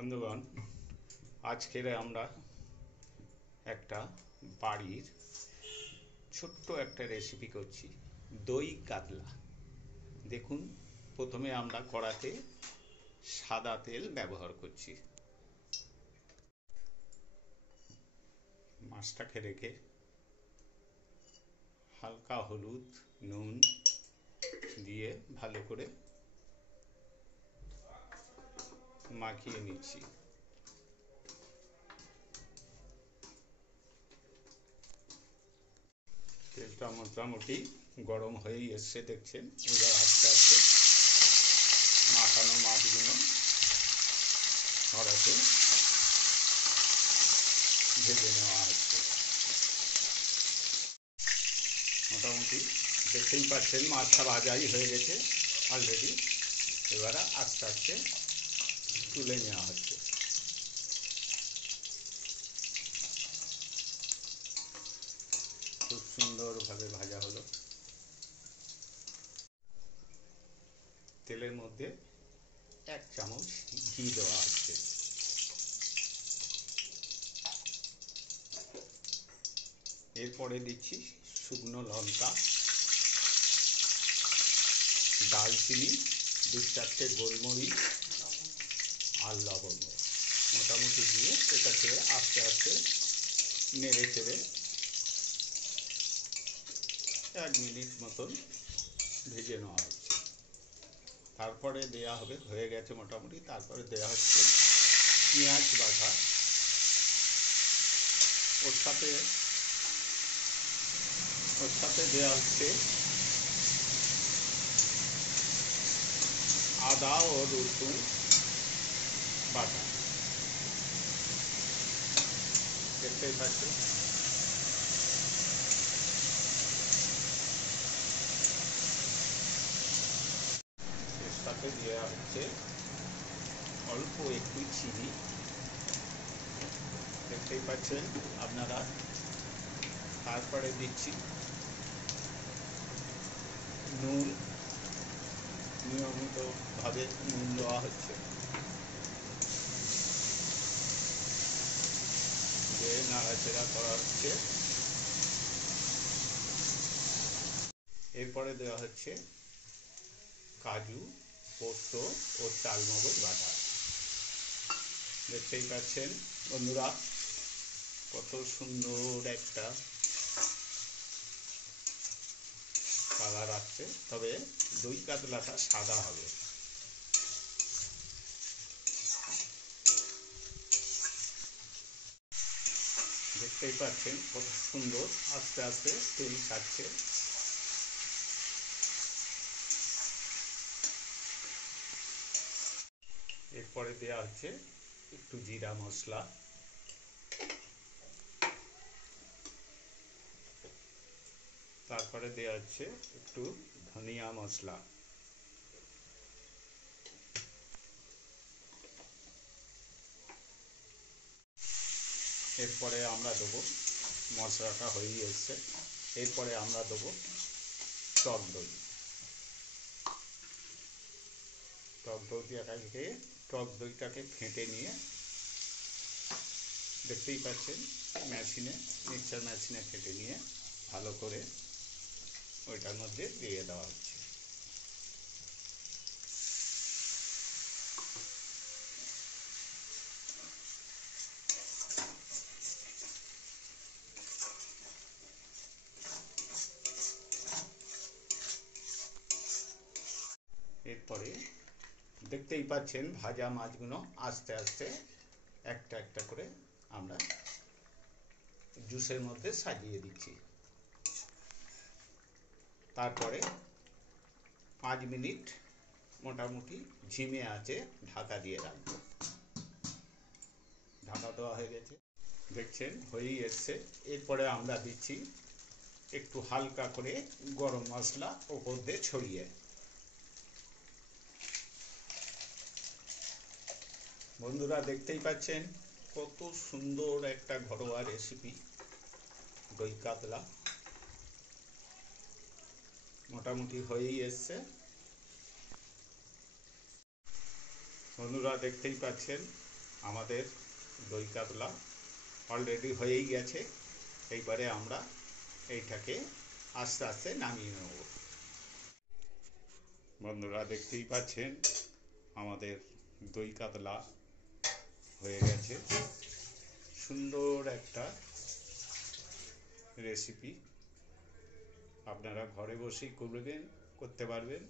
বন্ধুগণ, আজকের আমরা একটা বাড়ির ছোট্ট একটা রেসিপি করছি, দই কাতলা। দেখুন, প্রথমে আমরা কড়াতে সাদা তেল ব্যবহার করছি। মাছটাকে রেখে হালকা হলুদ, নুন দিয়ে ভালো করে মাখিয়ে নিচ্ছি। তেলটা মোটামুটি গরম হয়েই এসছে, দেখছেন। এবার আস্তে আস্তে মাখানো মাছগুলো কড়াতে ভেজে নেওয়া হচ্ছে। মোটামুটি দেখতেই পাচ্ছেন মাছটা ভাজাই হয়ে গেছে অলরেডি। এবারে আস্তে আস্তে তুলে নেওয়া হচ্ছে। খুব সুন্দরভাবে ভাজা হলো। তেলের মধ্যে 1 চামচ ঘি দেওয়া হচ্ছে। এরপরে দিচ্ছি শুকনো লঙ্কা, দারচিনি, 2-4টে গোলমরিচ আর লবঙ্গ মোটামুটি দিয়ে এটাকে আস্তে আস্তে নেড়ে চেড়ে 1 মিনিট মতন ভেজে নেওয়া হচ্ছে। তারপরে দেয়া হবে, হয়ে গেছে মোটামুটি। তারপরে দেয়া হচ্ছে পেঁয়াজ বাটা। ওর সাথে দেওয়া হচ্ছে আদা ও রসুন বাটা। দেখতেই পাচ্ছেন। এর সাথে দেওয়া হচ্ছে অল্প একটু চিনি। দেখতেই পাচ্ছেন আপনারা। তারপরে দিচ্ছি নুন, নিয়মিতভাবে নুন দেওয়া হচ্ছে, দিয়ে নাড়াচাড়া করা হচ্ছে। এরপরে দেওয়া হচ্ছে কাজু, পোস্ত ও চালমগজ বাটা। দেখতেই পাচ্ছেন বন্ধুরা, কত সুন্দর একটা কালার আসছে। তবে দই কাতলাটা সাদা হবে। দেখতেই পাচ্ছেন কত সুন্দর আস্তে আস্তে তেল ছাড়ছে। এরপরে দেওয়া হচ্ছে একটু জিরা মশলা, তারপরে দেওয়া হচ্ছে একটু ধনিয়া মশলা, এরপরে আমরা দেবো, মশলাটা হয়ে এসছে, এরপরে আমরা দেবো টক দই। টক দইটাকে ফেটে নিয়ে, দেখতেই পাচ্ছেন মিক্সার মেশিনে ফেটে নিয়ে ভালো করে ওইটার মধ্যে দিয়ে দেওয়া হচ্ছে। এরপরে দেখতেই পাচ্ছেন ভাজা মাছগুলো আস্তে আস্তে একটা একটা করে আমরা জুসের মধ্যে সাজিয়ে দিচ্ছি। তারপরে 5 মিনিট মোটামুটি ঝিমে আঁচে ঢাকা দিয়ে রাখবো। ঢাকা দেওয়া হয়ে গেছে, দেখছেন হয়েই এসছে। এরপরে আমরা দিচ্ছি একটু হালকা করে গরম মশলা ওপর দিয়ে ছড়িয়ে। বন্ধুরা দেখতেই পাচ্ছেন কত সুন্দর একটা ঘরোয়া রেসিপি দই কাতলা। মোটামুটি হয়েই এসছে। বন্ধুরা দেখতেই পাচ্ছেন আমাদের দই কাতলা অলরেডি হয়েই গেছে। এইবারে আমরা এইটাকে আস্তে আস্তে নামিয়ে নেব। বন্ধুরা দেখতেই পাচ্ছেন আমাদের দই কাতলা হয়ে গেছে। সুন্দর একটা রেসিপি, আপনারা ঘরে বসেই করতে পারবেন।